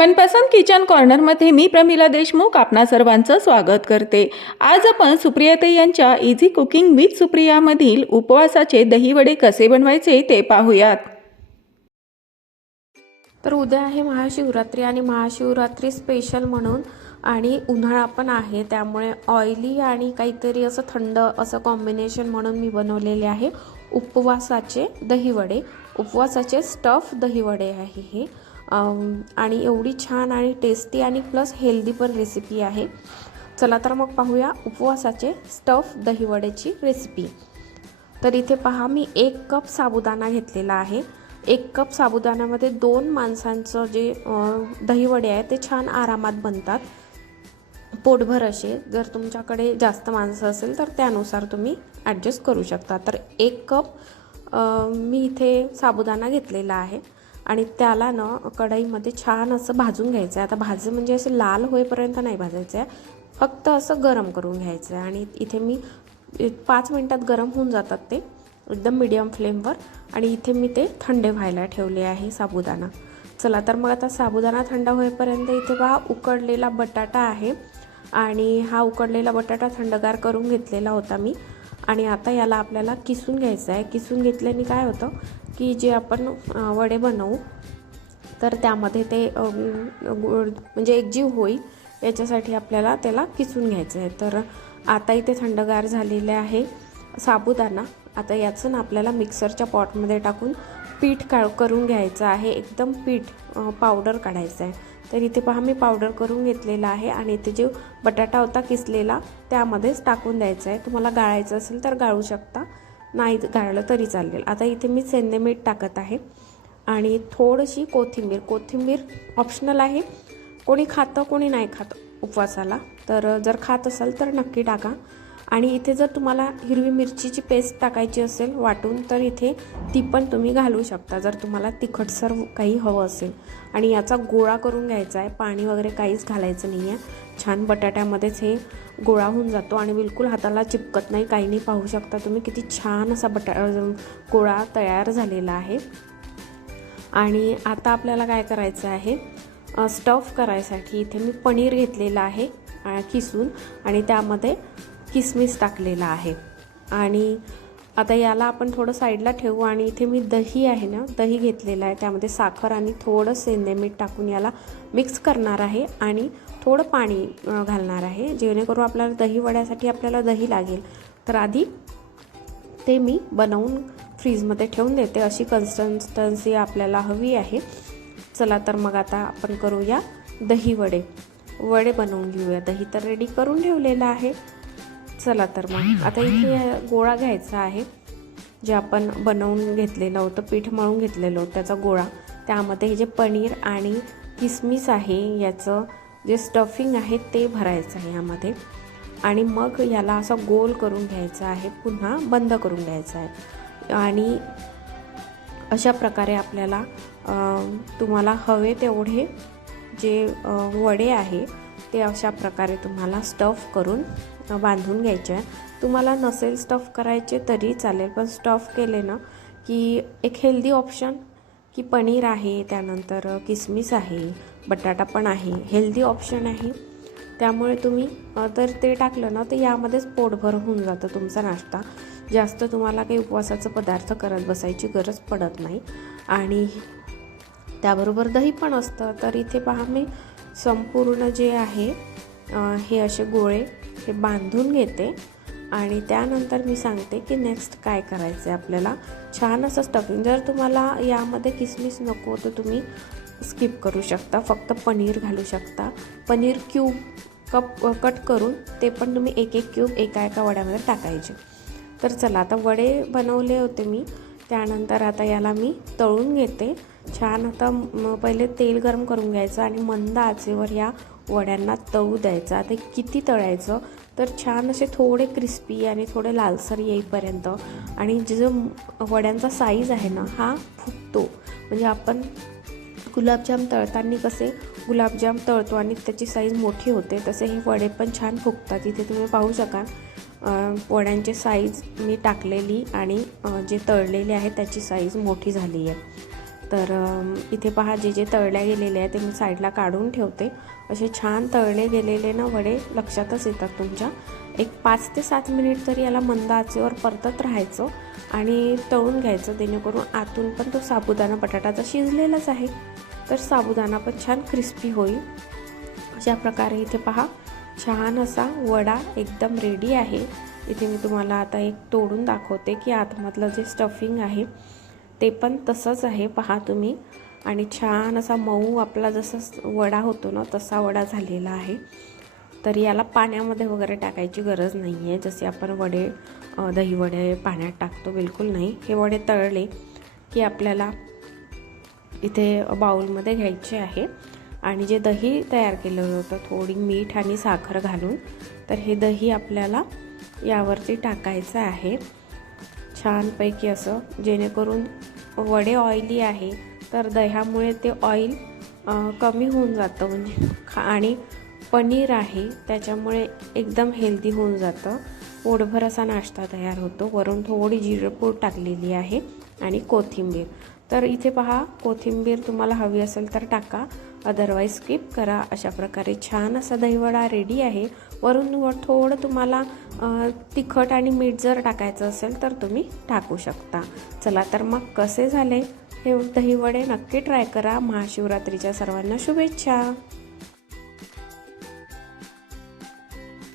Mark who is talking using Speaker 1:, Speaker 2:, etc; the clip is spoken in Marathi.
Speaker 1: मनपसंत किचन कॉर्नरमध्ये मी प्रमिला देशमुख आपणा सर्वांचं स्वागत करते. आज आपण सुप्रियाताई यांच्या इझी कुकिंग विथ सुप्रियामधील उपवासाचे दहीवडे कसे बनवायचे ते पाहूयात.
Speaker 2: तर उद्या आहे महाशिवरात्री आणि महाशिवरात्री स्पेशल म्हणून आणि उन्हाळा पण आहे त्यामुळे ऑइली आणि काहीतरी असं थंड असं कॉम्बिनेशन म्हणून मी बनवलेले आहे. उपवासाचे दहीवडे उपवासाचे स्टफ दहीवडे आहे हे. आणि एवढी छान आणि टेस्टी आणि प्लस हेल्दी पण रेसिपी आहे. चला तर मग पाहूया उपवासाचे स्टफ दहीवड्याची रेसिपी तर इथे पहा मी एक कप साबुदाणा घेतलेला आहे. एक कप साबुदाण्यामध्ये दोन माणसांचं जे दहीवडे आहे ते छान आरामात बनतात. पोटभर असे जर तुमच्याकडे जास्त माणसं असेल तर त्यानुसार तुम्ही ॲडजस्ट करू शकता. तर एक कप मी इथे साबुदाणा घेतलेला आहे. आणि त्याला ना कढईमध्ये छान असं भाजून घ्यायचं आहे आता भाजं म्हणजे असं लाल होईपर्यंत नाही भाजायचं आहे फक्त असं गरम करून घ्यायचं आहे आणि इथे मी पाच मिनटात गरम होऊन जातात ते एकदम मिडियम फ्लेमवर आणि इथे मी ते थंड व्हायला ठेवले आहे साबुदाणा. चला तर मग आता साबुदाणा थंड होईपर्यंत इथे पहा उकडलेला बटाटा आहे. आणि हा उकडलेला बटाटा थंडगार करून घेतलेला होता मी. आणि आता याला आपल्याला किसून घ्यायचं आहे. किसून घेतल्याने काय होतं की जे आपण वडे बनवू तर त्यामध्ये ते म्हणजे एकजीव होईल याच्यासाठी आपल्याला त्याला किसून घ्यायचं आहे. तर आता इथे थंडगार झालेले आहे साबुदाणा. आता याचं ना आपल्याला मिक्सरच्या पॉटमध्ये टाकून पीठ का करून घ्यायचं आहे. एकदम पीठ पावडर काढायचं आहे. तर इथे पहा मी पावडर करून घेतलेला आहे आणि इथे जे बटाटा होता किसलेला त्यामध्येच टाकून द्यायचं आहे. तुम्हाला गाळायचं असेल तर गाळू शकता नाही गाळलं तरी चालेल. आता इथे मी सेंदे मीठ टाकत आहे आणि थोडीशी कोथिंबीर. कोथिंबीर ऑप्शनल आहे. कोणी खातं कोणी नाही खातं उपवासाला. तर जर खात असाल तर नक्की टाका. आणि इथे जर तुम्हाला हिरवी मिरचीची पेस्ट टाकायची असेल वाटून तर इथे ती पण तुम्ही घालू शकता जर तुम्हाला तिखटसर काही हवं असेल. आणि याचा गोळा करून घ्यायचा आहे पाणी वगैरे काहीच घालायचं नाही आहे छान बटाट्यामध्येच हे गोळा होऊन जातो आणि बिलकुल हाताला चिपकत नाही काही नाही. पाहू शकता तुम्ही किती छान असा बटा गोळा तयार झालेला आहे. आणि आता आपल्याला काय करायचं आहे स्टफ करायसाठी इथे मी पनीर घेतलेलं आहे किसून. आणि त्यामध्ये किसमिस टाकलेला आहे. आणि आता याला आपण थोडं साईडला ठेवू आणि इथे मी दही आहे ना दही घेतलेलं आहे. त्यामध्ये साखर आणि थोडं सेंदे मीठ टाकून याला मिक्स करणार आहे आणि थोडं पाणी घालणार आहे. जेणेकरून आपल्याला दही वड्यासाठी आपल्याला दही लागेल. तर आधी ते मी बनवून फ्रीजमध्ये ठेवून देते. अशी कन्सिस्टन्सी आपल्याला हवी आहे. चला तर मग आता आपण करूया दही वडे. वडे बनवून घेऊया. दही तर रेडी करून ठेवलेलं आहे. चला तर मग. आता इथे गोळा घ्यायचा आहे. जे आपण बनवून घेतलेलं होतं पीठ मळून घेतलेलं होतं त्याचा गोळा. त्यामध्ये हे जे पनीर आणि किसमिस आहे याचं जे स्टफिंग आहे ते भरायचं आहे यामध्ये. आणि मग याला असं गोल करून घ्यायचं आहे पुन्हा बंद करून घ्यायचं आहे. आणि अशा प्रकारे आपल्याला तुम्हाला हवे तेवढे जे वडे आहे ते अशा प्रकारे तुम्हाला स्टफ करून बांधून घ्यायचे आहे. तुम्हाला नसेल स्टफ करायचे तरी चालेल पण स्टफ केले ना की एक हेल्दी ऑप्शन की पनीर आहे त्यानंतर किसमिस आहे बटाटा पण आहे हेल्दी ऑप्शन आहे. त्यामुळे तुम्ही तर ते टाकलं ना तर यामध्येच पोटभर होऊन जातं तुमचा नाश्ता. जास्त तुम्हाला काही उपवासाचं पदार्थ करत बसायची गरज पडत नाही. आणि त्याबरोबर दही पण असतं. तर इथे पहा मी संपूर्ण जे आहे हे असे गोळे हे बांधून घेते. आणि त्यानंतर मी सांगते की नेक्स्ट काय करायचं आहे आपल्याला. छान असं स्टफिंग जर तुम्हाला यामध्ये किसमिस नको तर तुम्ही स्किप करू शकता. फक्त पनीर घालू शकता. पनीर क्यूब कप कट करून ते पण तुम्ही एक एक क्यूब एका एका वड्यामध्ये टाकायचे. तर चला आता वडे बनवले होते मी. त्यानंतर आता याला मी तळून घेते. छान आता पहिले तेल गरम करून घ्यायचं आणि मंद आचेवर या वड्यांना तळू द्यायचं. आता किती तळायचं? तर छान असे थोडे क्रिस्पी आणि थोडे लालसर येईपर्यंत आणि जे जो वड्यांचा साईज आहे ना हा फुगतो म्हणजे आपण गुलाबजाम तळताना कसे गुलाबजाम तळतो आणि त्याची साईज मोठी होते तसे हे वडे पण छान फुगतात. इथे तुम्ही पाहू शकाल. वड्यांचे साईज मी टाकलेली आणि जे तळलेले आहे त्याची साईज मोठी झाली आहे. तर इथे पहा जे जे तळल्या गेलेले आहे ते मी साईडला काढून ठेवते. असे छान तळले गेलेले ना वडे लक्षातच येतात तुमच्या. एक पाच ते सात मिनिट तरी याला मंद आचेवर परतत राहायचं आणि तळून घ्यायचं जेणेकरून आतून पण तो साबुदाणा बटाटाचा शिजलेलाच आहे तर साबुदाणा पण छान क्रिस्पी होईल. अशा प्रकारे इथे पहा छान असा वडा एकदम रेडी आहे. इथे मी तुम्हाला आता एक तोडून दाखवते की आतमधलं जे स्टफिंग आहे ते पण तसंच आहे. पहा तुम्ही. आणि छान असा मऊ आपला जसा वडा होतो ना तसा वडा झालेला आहे. तर याला पाण्यामध्ये वगैरे टाकायची गरज नाही आहे जसे आपण वडे दहीवडे पाण्यात टाकतो बिलकुल नाही. हे वडे तळले की आपल्याला इथे बाउलमध्ये घ्यायचे आहे. आणि जे दही तयार केलेलं होतं थोडी मीठ आणि साखर घालून तर हे दही आपल्याला यावरती टाकायचं आहे. छानपैकी असं जेणेकरून वडे ऑइली आहे तर दह्यामुळे ते ऑइल कमी होऊन जातं. म्हणजे खा आणि पनीर आहे त्याच्यामुळे एकदम हेल्दी होऊन जातं. पोटभर असा नाश्ता तयार होतो. वरून थोडी जिरपूड टाकलेली आहे आणि कोथिंबीर. तर इथे पहा कोथिंबीर तुम्हाला हवी असेल तर टाका. अदरवाईज स्किप करा. अशा प्रकारे छान असा दहीवडा रेडी आहे. वरून व थोडं तुम्हाला तिखट आणि मीठ जर टाकायचं असेल तर तुम्ही टाकू शकता. चला तर मग कसे झाले हे दहीवडे नक्की ट्राय करा. महाशिवरात्रीच्या सर्वांना शुभेच्छा.